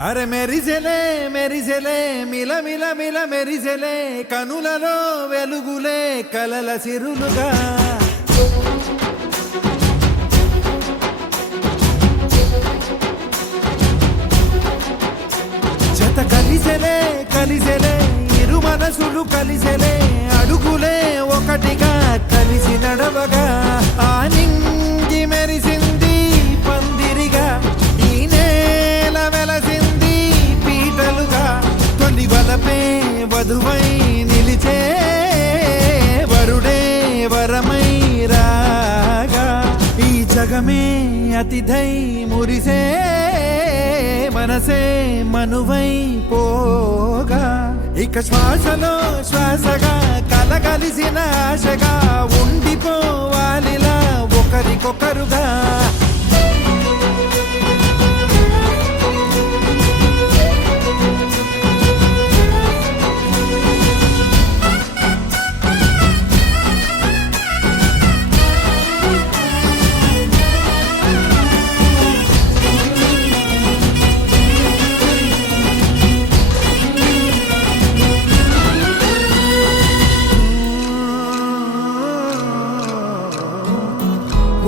అరే మెరిసెలే మెరిసెలే మిల మిల మిల మెరిసెలే కనులలో వెలుగులే కలల సిరులుగా జత కలిసెలే కలిసెలే ఇరు మనసులు కలిసెలే అడుగులే ఒకటిగా కలిసి నడవగా ఆ నింగి మెరిసింది పందిరిగా ఈ నేల వెలసింది పీటలుగా తొలి వలపే వధువై నిలిచే వరుడే వరమై రాగా ఈ జగమే అతిథై మురిసే మనసే మనువై పోగా ఇక శ్వాసలో శ్వాసగా కలగలిసిన ఆశగా ఉండిపోవాలిలా ఒకరికొకరుగా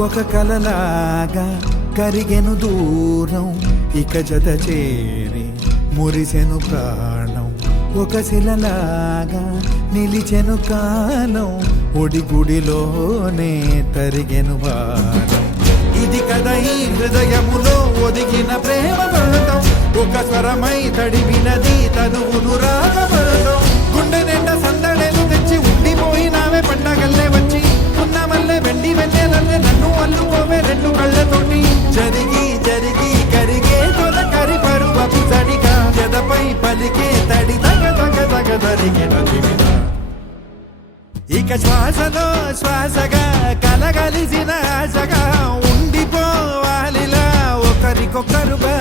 ఒక కలలాగా కరిగెను దూరం ఇక జత చేరి మురిసెను ప్రాణం ఒక శిలలాగా నిలిచెను కాలం ఒడిగుడిలోనే తరిగెను వారం ఇది కదా ఈ హృదయములో ఒదిగిన ప్రేమ పడతాం ఒక స్వరమై తడివినది తనువును రాగపడతాం గుండె నిండా సందడేలు తెచ్చి ఉండిపోయినావే పండగల్లే వచ్చి ఉన్న మల్లె వెండి వెన్నెలల్లే నన్ను అల్లుకోవే రెండు కళ్ళతోటి జరిగి జరిగి కరిగే తొలకరి పరువపు తడిగా జదపై పలికే తడి తగ తగ తగ తరిగిన దివిన ఇక శ్వాసలో శ్వాసగా కలగలిసిన ఆశగా ఉండిపోవాలిలా ఒకరికొకరుగా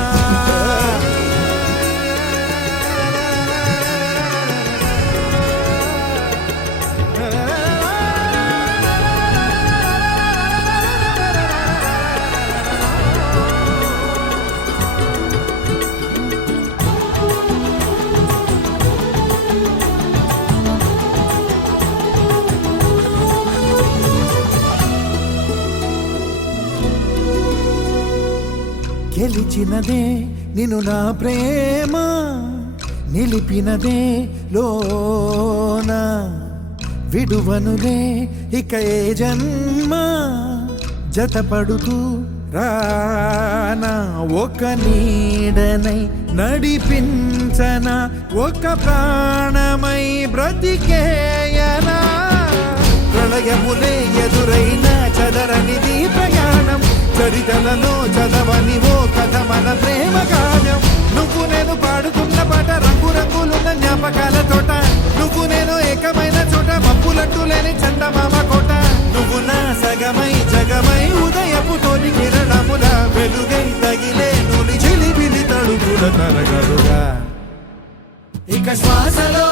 గెలిచినదే నిన్ను నా ప్రేమ నిలిపినదే లోన విడువనులే ఇక ఏ జన్మ జతపడుతూ రానా ఒక నీడనై నడిపించన ఒక ప్రాణమై బ్రతికేయనా ప్రళయములే ఎదురైన చదరనిది ప్రయాణం చరితలలో చదవని ఓ కథ మన ప్రేమ కావ్యం నువ్వు నేను పాడుతున్న పాట రంగు రంగులున్న జ్ఞాపకాల తోట నువ్వు నేను ఏకమైన చోట మబ్బులట్టు లేని చందమామ కోట నువ్వు నా సగమై జగమై ఉదయపు తోని కిరణముల వెలుగై తగిలే నులి చిలిబిలి తడుగుల తరగలుగా ఇక శ్వాసలో